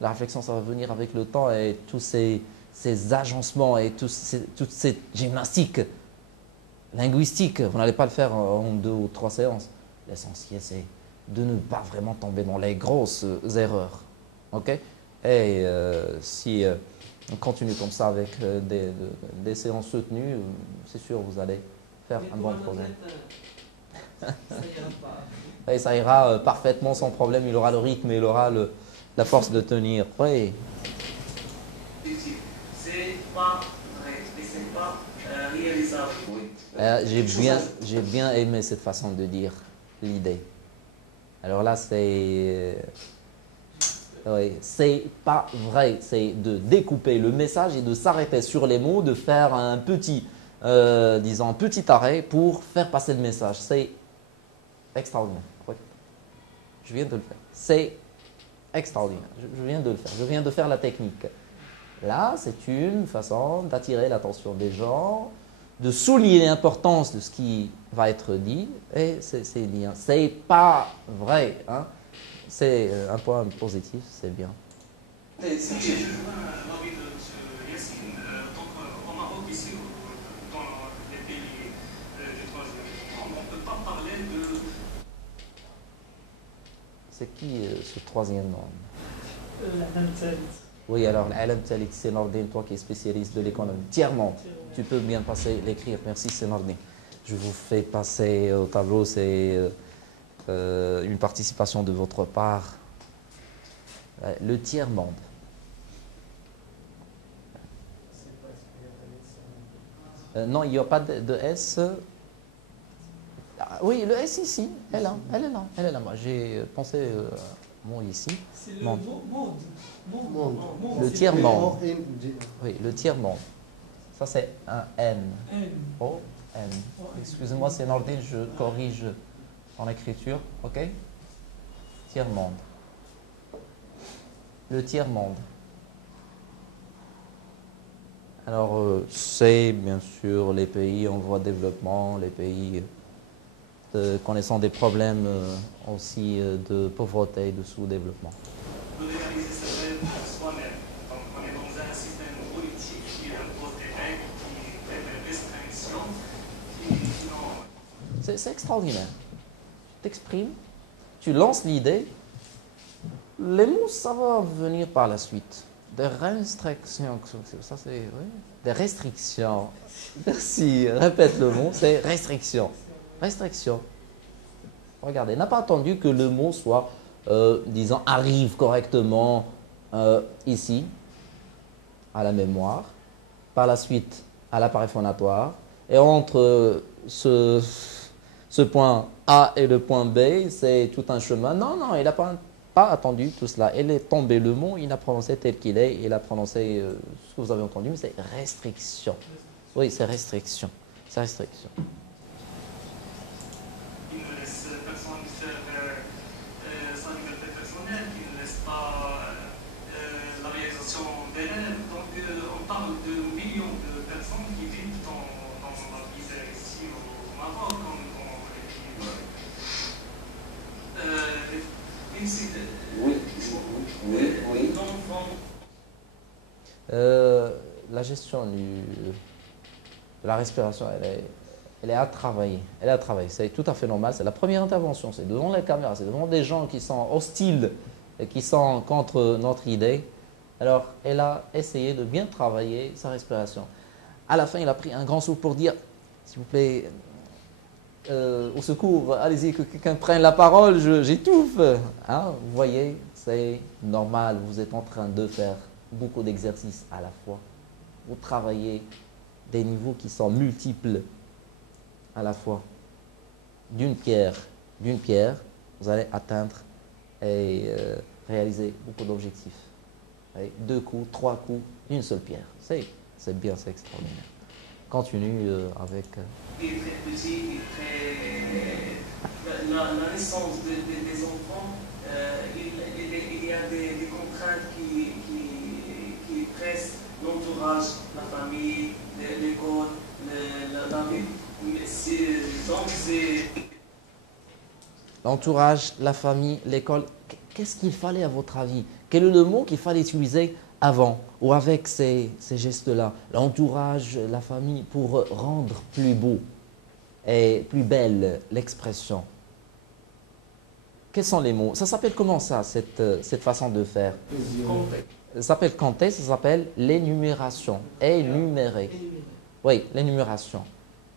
La réflexion, ça va venir avec le temps et tous ces agencements et toute cette gymnastique linguistique. Vous n'allez pas le faire en 2 ou 3 séances. L'essentiel, c'est de ne pas vraiment tomber dans les grosses erreurs. Ok? Et si on continue comme ça avec des séances soutenues, c'est sûr, vous allez faire un bon programme. Et ça ira parfaitement sans problème. Il aura le rythme, il aura la force de tenir. Oui. C'est pas vrai et c'est pas réalisable. J'ai bien aimé cette façon de dire l'idée. Alors là, c'est pas vrai. C'est de découper le message et de s'arrêter sur les mots, de faire un petit, disons, petit arrêt pour faire passer le message. C'est extraordinaire. Oui. Je viens de le faire. C'est extraordinaire. Je viens de le faire. Je viens de faire la technique. Là, c'est une façon d'attirer l'attention des gens, de souligner l'importance de ce qui va être dit, et c'est bien. C'est pas vrai, hein. C'est un point positif, c'est bien. Oui, je rejoins l'avis de M. Yassine. Donc, au Maroc, ici, dans les pays du troisième monde, on ne peut pas parler de... C'est qui ce troisième nom? العالم الثالث. Oui, alors l'Alam Talik, c'est Nordin, toi qui es spécialiste de l'économie. Tiers-monde. Tu peux bien passer l'écrire. Merci, c'est Nordin. Je vous fais passer au tableau, c'est une participation de votre part. Le tiers-monde. Non, il n'y a pas de S. Ah, oui, le S ici, elle est là, elle est là, elle est là. Moi, j'ai pensé moi ici. C'est le Monde. monde. Le tiers-monde. Oui, le tiers-monde. Ça, c'est un N. O, N. Excusez-moi, c'est Nordin, je corrige en écriture. OK? Tiers-monde. Le tiers-monde. Alors, c'est bien sûr les pays en voie de développement, les pays connaissant des problèmes aussi de pauvreté et de sous-développement. De réaliser sa rêve soi-même. Donc, on est dans un système politique qui impose des règles, qui fait des restrictions, C'est extraordinaire. Tu t'exprimes, tu lances l'idée, les mots, ça va venir par la suite. Des restrictions, ça c'est... Oui. Des restrictions. Merci, répète le mot, c'est restriction. Restriction. Regardez, n'a pas attendu que le mot soit, disons, arrive correctement ici, à la mémoire, par la suite à l'appareil phonatoire, et entre ce point A et le point B, c'est tout un chemin. Non, non, il n'a pas attendu tout cela. Il est tombé le mot, il a prononcé tel qu'il est, il a prononcé ce que vous avez entendu, mais c'est restriction. Oui, c'est restriction. C'est restriction. qui ne laisse personne faire sa liberté personnelle, qui ne laisse pas la réalisation des rêves. Donc, on parle de millions de personnes qui vivent dans la misère ici au Maroc, comme les d'enfants. La gestion de la respiration, elle est à travailler. Elle est à travailler. C'est tout à fait normal. C'est la première intervention. C'est devant la caméra. C'est devant des gens qui sont hostiles et qui sont contre notre idée. Alors, elle a essayé de bien travailler sa respiration. À la fin, il a pris un grand souffle pour dire, s'il vous plaît, au secours, allez-y, que quelqu'un prenne la parole, j'étouffe. Hein, vous voyez, c'est normal. Vous êtes en train de faire beaucoup d'exercices à la fois. Vous travaillez des niveaux qui sont multiples à la fois. D'une pierre, vous allez atteindre et réaliser beaucoup d'objectifs. 2 coups, 3 coups, une seule pierre. C'est bien, c'est extraordinaire. Continue avec... Il est très petit, la naissance des enfants, il y a des contraintes qui pressent l'entourage, la famille, l'école, la vie. Donc c'est... L'entourage, la famille, l'école. qu'est-ce qu'il fallait à votre avis? Quel est le mot qu'il fallait utiliser avant ou avec ces gestes-là? L'entourage, la famille, pour rendre plus beau et plus belle l'expression. Quels sont les mots? Ça s'appelle comment ça, cette façon de faire? Ça s'appelle compter, ça s'appelle l'énumération. Énumérer. Oui, l'énumération.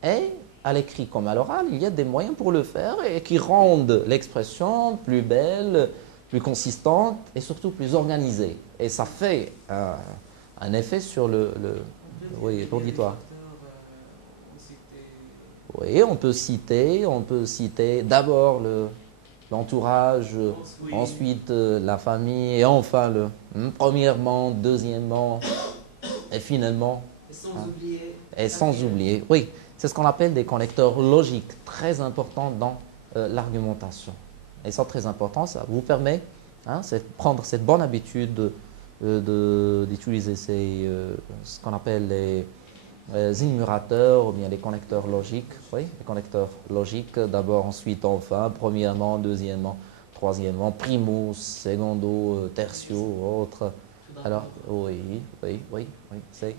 Et à l'écrit comme à l'oral, il y a des moyens pour le faire et qui rendent l'expression plus belle, plus consistante et surtout plus organisée. Et ça fait un effet sur oui, l'auditoire. Oui, on peut citer d'abord l'entourage, ensuite la famille et enfin premièrement, deuxièmement et finalement. Et sans oublier, oui, c'est ce qu'on appelle des connecteurs logiques, très importants dans l'argumentation. Et ça, très important, ça vous permet c'est de prendre cette bonne habitude d'utiliser ce qu'on appelle les énumérateurs ou bien les connecteurs logiques. Oui, les connecteurs logiques, d'abord, ensuite, enfin, premièrement, deuxièmement, troisièmement, primo, secondo, tertio, autre. Alors, oui, c'est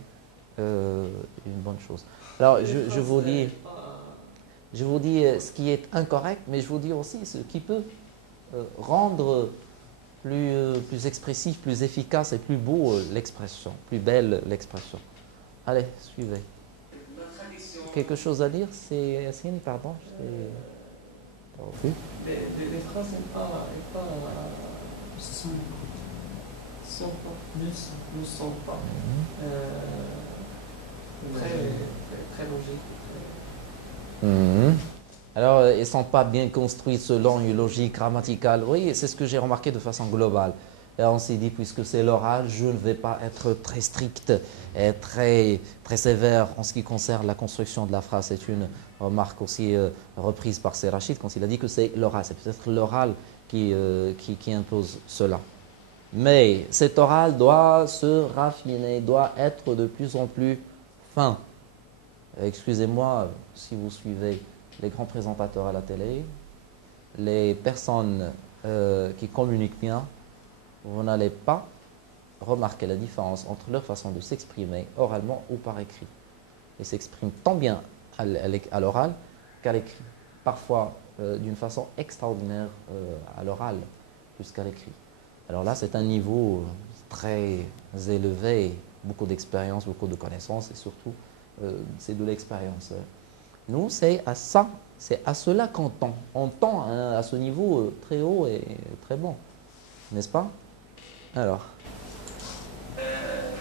une bonne chose. Alors, je vous dis ce qui est incorrect, mais je vous dis aussi ce qui peut rendre plus expressif, plus efficace et plus beau l'expression, plus belle l'expression. Allez, suivez. Quelque chose à dire? C'est Yassine, pardon. Les phrases ne sont pas très logiques. Alors, ils ne sont pas bien construits selon une logique grammaticale. Oui, c'est ce que j'ai remarqué de façon globale. Et on s'est dit, puisque c'est l'oral, je ne vais pas être très strict et très sévère en ce qui concerne la construction de la phrase. C'est une remarque aussi reprise par Serachid quand il a dit que c'est l'oral. C'est peut-être l'oral qui impose cela. Mais cet oral doit se raffiner, doit être de plus en plus fin. Excusez-moi si vous suivez les grands présentateurs à la télé, les personnes qui communiquent bien, vous n'allez pas remarquer la différence entre leur façon de s'exprimer oralement ou par écrit. Ils s'expriment tant bien à l'oral qu'à l'écrit. Parfois d'une façon extraordinaire à l'oral plus qu'à l'écrit. Alors là, c'est un niveau très élevé, beaucoup d'expérience, beaucoup de connaissances et surtout, c'est de l'expérience. Nous, c'est à ça, c'est à cela qu'on tend. On tend à ce niveau très haut et très bon, n'est-ce pas? Alors.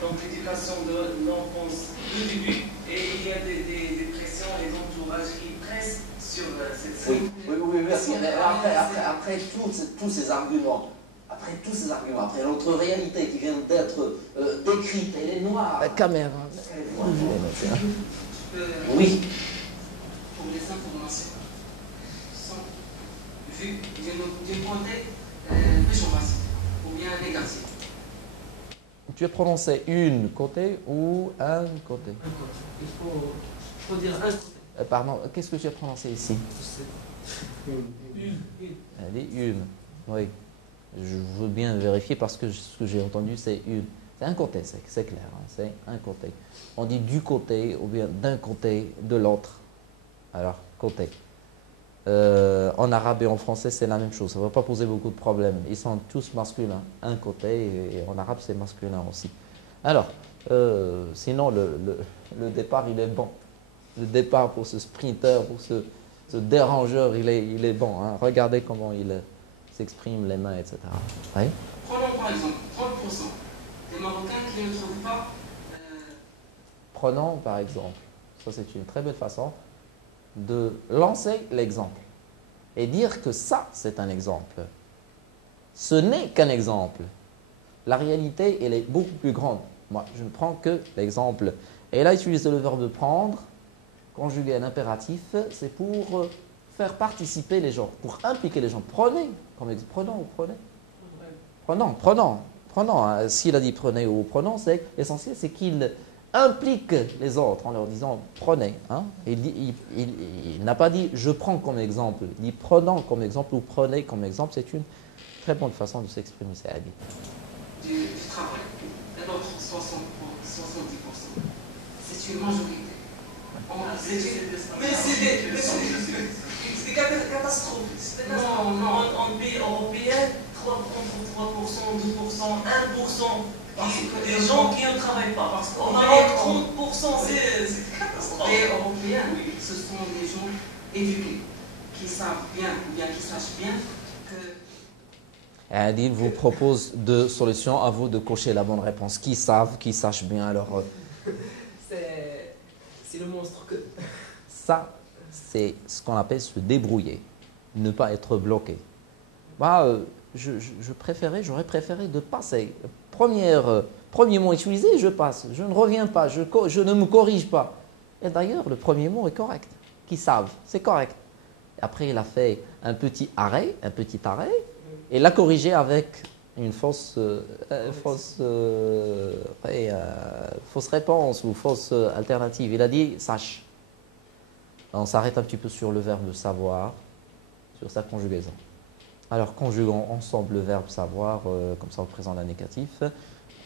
Donc l'éducation de l'enfance du début, et il y a des pressions et des entourages qui pressent sur cette Oui, merci. Après tous ces arguments, après notre réalité qui vient d'être décrite, elle est noire. La caméra. Oui. Pour les informations, sont vues d'un côté péjoratif ou bien négatif. Tu as prononcé une côté ou un côté? Un côté. Il faut dire un côté. Pardon, qu'est-ce que tu as prononcé ici? Une. Elle dit une. Oui. Je veux bien vérifier parce que ce que j'ai entendu, c'est une. C'est un côté, c'est clair. C'est un côté. On dit du côté ou bien d'un côté, de l'autre. Alors, côté. En arabe et en français, c'est la même chose. Ça ne va pas poser beaucoup de problèmes. Ils sont tous masculins. Un côté, et en arabe, c'est masculin aussi. Alors, sinon, le départ, il est bon. Le départ pour ce sprinter, pour ce dérangeur, il est bon. Hein. Regardez comment il s'exprime, les mains, etc. Oui? Prenons par exemple 30% des Marocains qui ne trouvent pas. Prenons par exemple, ça c'est une très belle façon de lancer l'exemple et dire que ça c'est un exemple. Ce n'est qu'un exemple. La réalité, elle est beaucoup plus grande. Moi, je ne prends que l'exemple. Et là, utiliser le verbe prendre, conjugué à l'impératif, c'est pour faire participer les gens, pour impliquer les gens. Prenez, comme il dit, prenons ou prenez. Prenons. Hein. S'il a dit prenez ou prenons, c'est l'essentiel, c'est qu'il implique les autres en leur disant prenez. Hein. Il n'a pas dit je prends comme exemple, il dit prenons comme exemple ou prenez comme exemple. C'est une Très bonne façon de s'exprimer, c'est Adi. Du travail. Et l'autre 70%. C'est une majorité. Mais c'est des catastrophes. Non, en pays européen, entre 3%, 2%, 1%. Des gens qui ne travaillent pas. Parce qu'au Maroc, 30%, c'est catastrophe. Les Européens, ce sont des gens éduqués, qui savent bien, ou bien qui sachent bien que... Adil vous propose deux solutions, à vous de cocher la bonne réponse. Qui savent, qui sachent bien, alors... C'est le monstre que... Ça, c'est ce qu'on appelle se débrouiller, ne pas être bloqué. Bah, j'aurais préféré de passer. Premier mot utilisé, je passe. Je ne reviens pas, je ne me corrige pas. Et d'ailleurs, le premier mot est correct. Qui savent, c'est correct. Et après, il a fait un petit arrêt, et l'a corrigé avec une fausse réponse ou fausse alternative. Il a dit sache. On s'arrête un petit peu sur le verbe savoir, sur sa conjugaison. Alors, conjuguons ensemble le verbe savoir, comme ça on présente un négatif.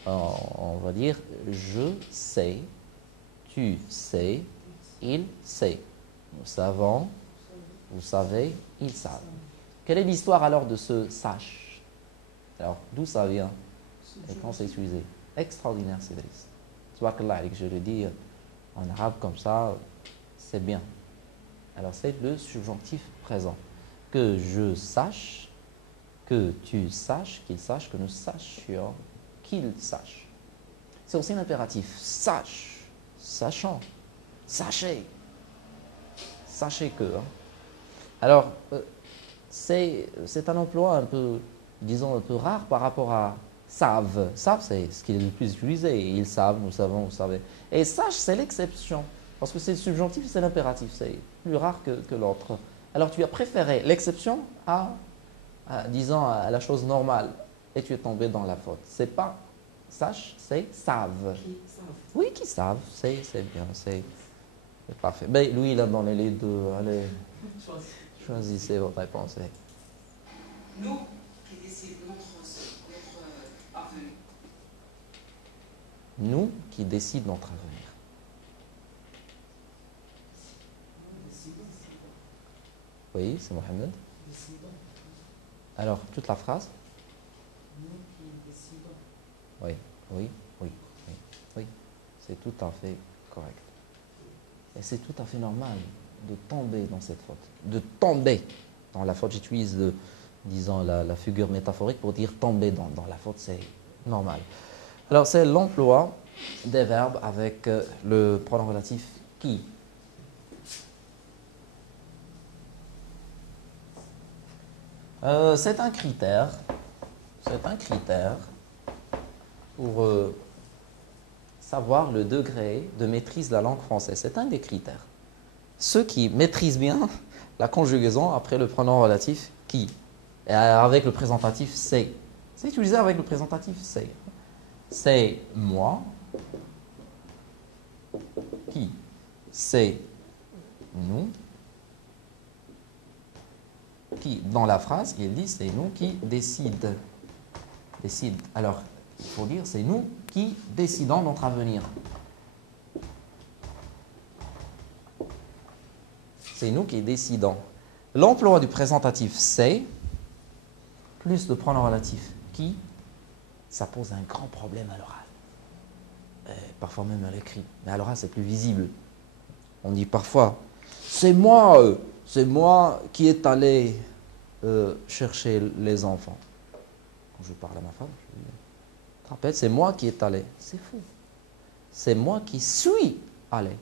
On va dire je sais, tu sais, il sait. Nous savons, vous savez, ils savent. Quelle est l'histoire alors de ce sache? Alors, d'où ça vient et quand c'est utilisé? Extraordinaire, Cédric. Tabarakallah, je le dis en arabe comme ça, c'est bien. Alors, c'est le subjonctif présent. Que je sache, que tu saches, qu'il sache, que nous sachions, qu'il sache. C'est aussi un impératif. Sache, sachant, sachez. Sachez que. Alors, c'est un emploi un peu, disons, un peu rare par rapport à savent. Savent, c'est ce qui est le plus utilisé. Ils savent, nous savons, vous savez. Et sache, c'est l'exception. Parce que c'est le subjonctif, c'est l'impératif. C'est plus rare que l'autre. Alors, tu as préféré l'exception disons, à la chose normale. Et tu es tombé dans la faute. C'est pas sache, c'est savent. Qui savent. Oui, qui savent. C'est bien, c'est parfait. Mais lui, il a donné les deux. Allez, choisissez votre réponse. Nous qui décidons notre avenir. Nous qui décidons notre avenir. Oui, c'est Mohamed. Décidons. Alors, toute la phrase? Nous qui décidons. Oui, oui, oui, oui, oui. C'est tout à fait correct. Et c'est tout à fait normal de tomber dans cette faute. De tomber dans la faute. J'utilise, disons, la figure métaphorique pour dire tomber dans la faute, c'est normal. Alors, c'est l'emploi des verbes avec le pronom relatif qui. C'est un critère pour savoir le degré de maîtrise de la langue française. C'est un des critères. Ceux qui maîtrisent bien la conjugaison après le pronom relatif qui, et avec le présentatif c'est. C'est utilisé avec le présentatif c'est. C'est moi qui. C'est nous. Qui, dans la phrase, il dit c'est nous qui décident. Alors, il faut dire c'est nous qui décidons notre avenir. C'est nous qui décidons. L'emploi du présentatif c'est, plus le pronom relatif qui, ça pose un grand problème à l'oral. Parfois même à l'écrit. Mais à l'oral, c'est plus visible. On dit parfois c'est moi qui est allé chercher les enfants. Quand je parle à ma femme, je dis, tu te rappelles, c'est moi qui est allé. C'est faux. C'est moi qui suis allé.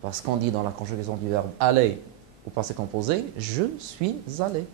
Parce qu'on dit dans la conjugaison du verbe aller au passé composé, je suis allé.